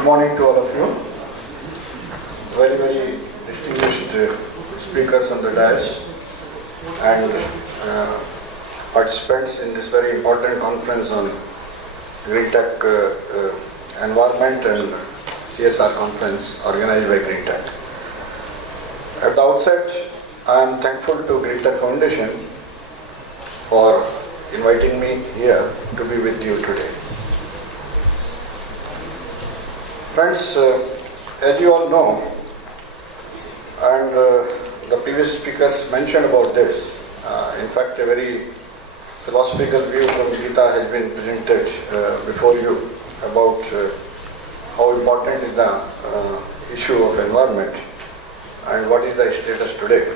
Good morning to all of you. Very, very distinguished speakers on the dais and participants in this very important conference on Greentech environment and CSR conference organized by Greentech. At the outset, I am thankful to Greentech Foundation for inviting me here to be with you today. Friends, as you all know, and the previous speakers mentioned about this, in fact a very philosophical view from Gita has been presented before you about how important is the issue of environment and what is the status today.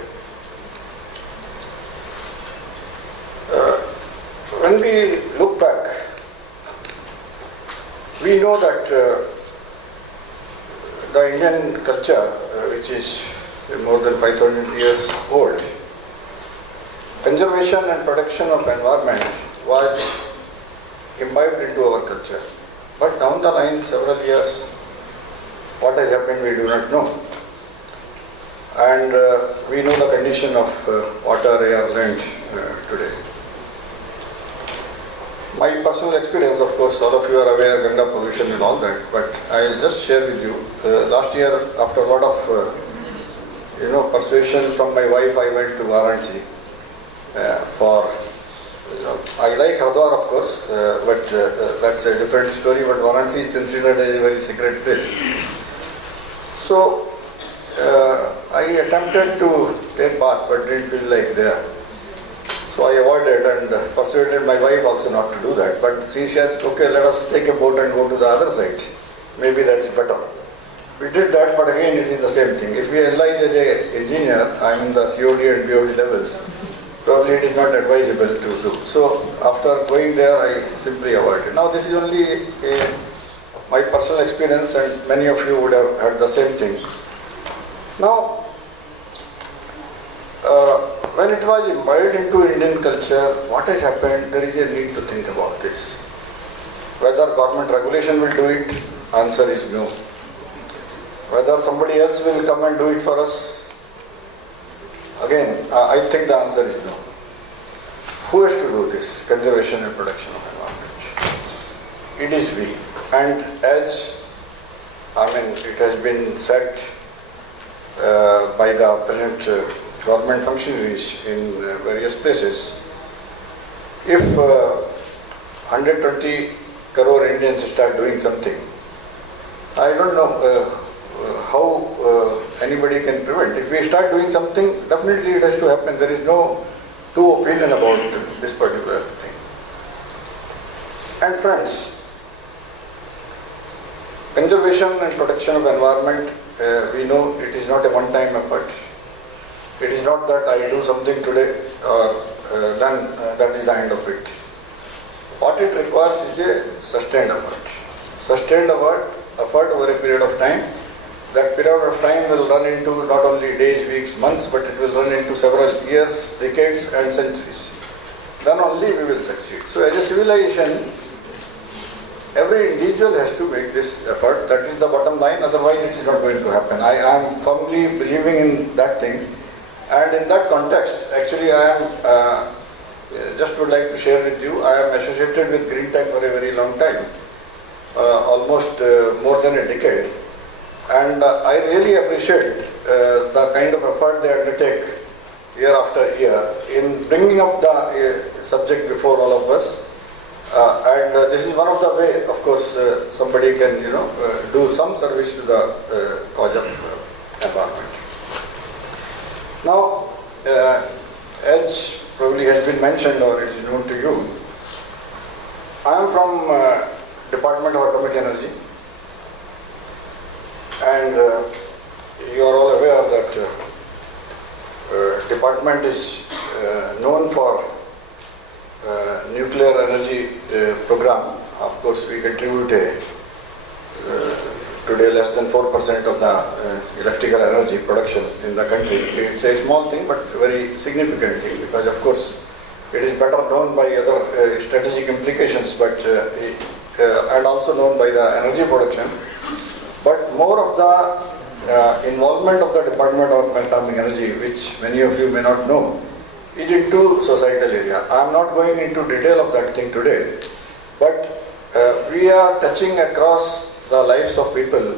When we look back, we know that the Indian culture, which is more than 5,000 years old, conservation and protection of environment was imbibed into our culture. But down the line, several years, what has happened we do not know. And we know the condition of water, air, land today. My personal experience, of course, all of you are aware, Ganga pollution and all that, but I'll just share with you. Last year, after a lot of persuasion from my wife, I went to Varanasi I like Hardwar, of course, but that's a different story, but Varanasi is considered a very sacred place. So, I attempted to take bath, but didn't feel like there. So I avoided and persuaded my wife also not to do that. But she said, okay, let us take a boat and go to the other side. Maybe that's better. We did that, but again it is the same thing. If we analyze as an engineer, I'm in the COD and BOD levels, probably it is not advisable to do. So after going there, I simply avoided. Now this is only my personal experience, and many of you would have had the same thing. Now, when it was imbibed into Indian culture, what has happened, there is a need to think about this. Whether government regulation will do it, answer is no. Whether somebody else will come and do it for us, again, I think the answer is no. Who has to do this, conservation and protection of environment? It is we. And as, it has been said by the present government functionaries in various places, if 120 crore Indians start doing something, I don't know how anybody can prevent. If we start doing something, definitely it has to happen. There is no two opinion about this particular thing. And friends, conservation and protection of environment, we know it is not a one-time effort. It is not that I do something today or then that is the end of it. What it requires is a sustained effort. Sustained effort over a period of time. That period of time will run into not only days, weeks, months, but it will run into several years, decades and centuries. Then only we will succeed. So as a civilization, every individual has to make this effort. That is the bottom line, otherwise it is not going to happen. I am firmly believing in that thing. And in that context, actually I am, just would like to share with you, I am associated with Greentech for a very long time, almost more than a decade. And I really appreciate the kind of effort they undertake year after year in bringing up the subject before all of us. And this is one of the way, of course, somebody can, do some service to the cause of environment. Now, as probably has been mentioned or it is known to you, I am from Department of Atomic Energy, and you are all aware that department is known for nuclear energy program. Of course, we contribute today less than 4% of the electrical energy production in the country. It's a small thing but very significant thing, because of course it is better known by other strategic implications, but and also known by the energy production. more of the involvement of the Department of Atomic Energy, which many of you may not know, is into societal area. I am not going into detail of that thing today, but we are touching across the lives of people